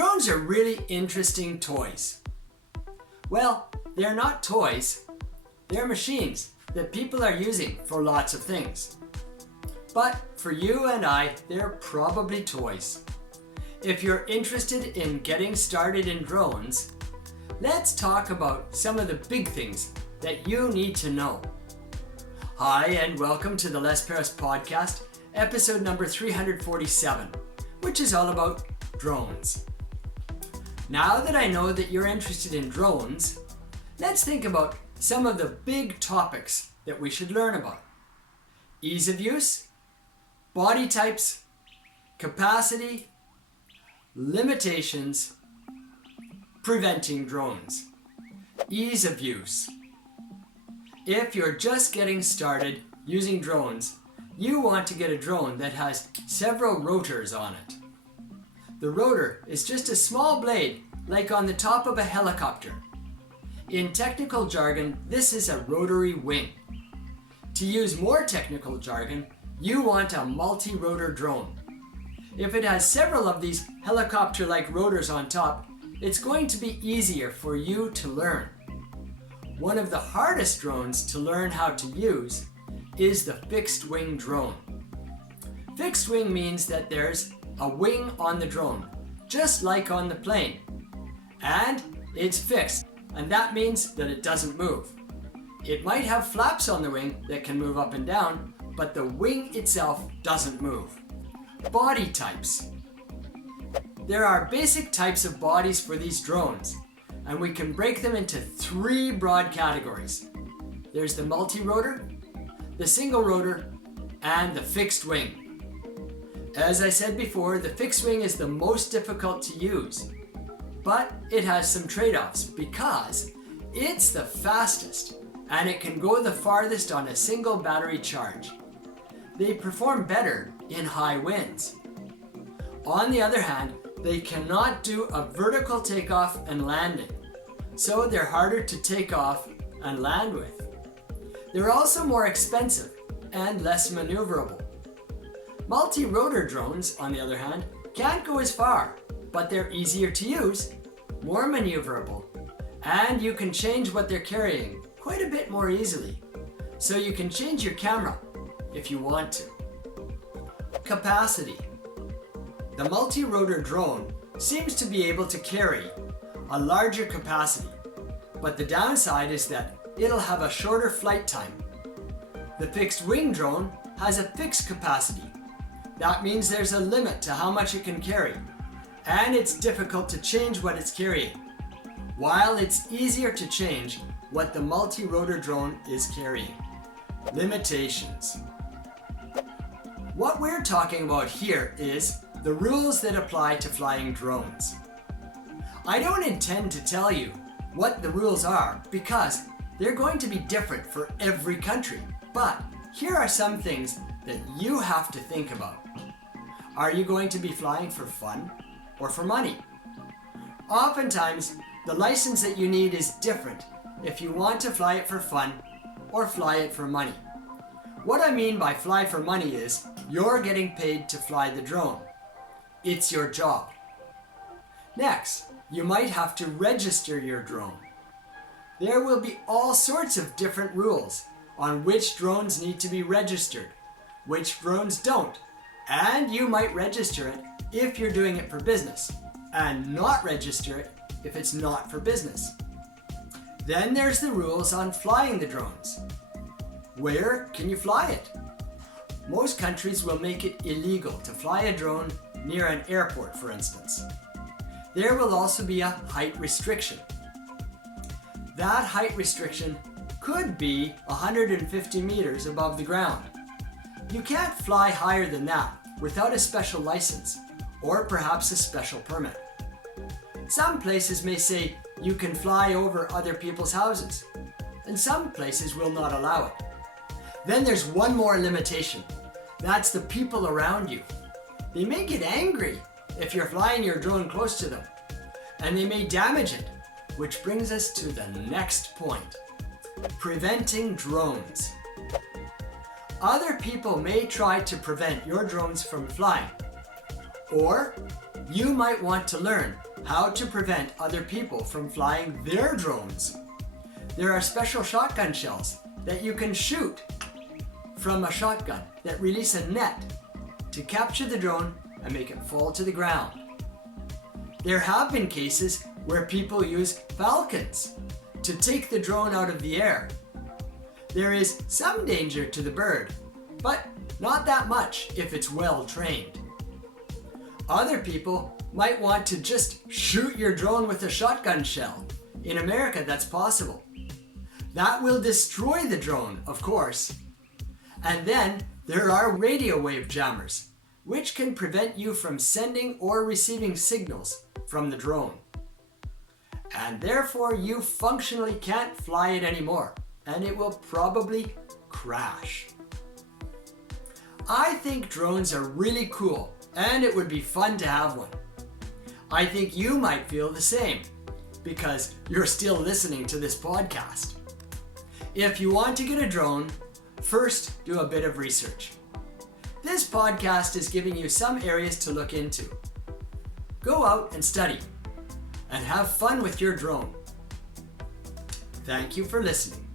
Drones are really interesting toys. Well, they're not toys, they're machines that people are using for lots of things. But for you and I, they're probably toys. If you're interested in getting started in drones, let's talk about some of the big things that you need to know. Hi, and welcome to the Les Paris podcast, episode number 347, which is all about drones. Now that I know that you're interested in drones, let's think about some of the big topics that we should learn about. Ease of use, body types, capacity, limitations, preventing drones. Ease of use. If you're just getting started using drones, you want to get a drone that has several rotors on it. The rotor is just a small blade like on the top of a helicopter. In technical jargon, this is a rotary wing. To use more technical jargon, you want a multi-rotor drone. If it has several of these helicopter-like rotors on top, it's going to be easier for you to learn. One of the hardest drones to learn how to use is the fixed wing drone. Fixed wing means that there's a wing on the drone, just like on the plane. And it's fixed, and that means that it doesn't move. It might have flaps on the wing that can move up and down, but the wing itself doesn't move. Body types. There are basic types of bodies for these drones, and we can break them into three broad categories. There's the multi-rotor, the single rotor, and the fixed wing. As I said before, the fixed wing is the most difficult to use, but it has some trade-offs because it's the fastest and it can go the farthest on a single battery charge. They perform better in high winds. On the other hand, they cannot do a vertical takeoff and landing, so they're harder to take off and land with. They're also more expensive and less maneuverable. Multi-rotor drones, on the other hand, can't go as far, but they're easier to use, more maneuverable, and you can change what they're carrying quite a bit more easily. So you can change your camera if you want to. Capacity. The multi-rotor drone seems to be able to carry a larger capacity, but the downside is that it'll have a shorter flight time. The fixed wing drone has a fixed capacity. That means there's a limit to how much it can carry, and it's difficult to change what it's carrying, while it's easier to change what the multi-rotor drone is carrying. Limitations. What we're talking about here is the rules that apply to flying drones. I don't intend to tell you what the rules are because they're going to be different for every country, but here are some things that you have to think about. Are you going to be flying for fun or for money? Oftentimes, the license that you need is different if you want to fly it for fun or fly it for money. What I mean by fly for money is you're getting paid to fly the drone. It's your job. Next, you might have to register your drone. There will be all sorts of different rules on which drones need to be registered, which drones don't, and you might register it if you're doing it for business, and not register it if it's not for business. Then there's the rules on flying the drones. Where can you fly it? Most countries will make it illegal to fly a drone near an airport, for instance. There will also be a height restriction. That height restriction could be 150 meters above the ground. You can't fly higher than that without a special license or perhaps a special permit. Some places may say you can fly over other people's houses, and some places will not allow it. Then there's one more limitation. That's the people around you. They may get angry if you're flying your drone close to them, and they may damage it, which brings us to the next point. Preventing drones. Other people may try to prevent your drones from flying, or you might want to learn how to prevent other people from flying their drones. There are special shotgun shells that you can shoot from a shotgun that release a net to capture the drone and make it fall to the ground. There have been cases where people use falcons to take the drone out of the air. There is some danger to the bird, but not that much if it's well trained. Other people might want to just shoot your drone with a shotgun shell. In America, that's possible. That will destroy the drone, of course. And then there are radio wave jammers, which can prevent you from sending or receiving signals from the drone. And therefore you functionally can't fly it anymore, and it will probably crash. I think drones are really cool, and it would be fun to have one. I think you might feel the same, because you're still listening to this podcast. If you want to get a drone, first do a bit of research. This podcast is giving you some areas to look into. Go out and study, and have fun with your drone. Thank you for listening.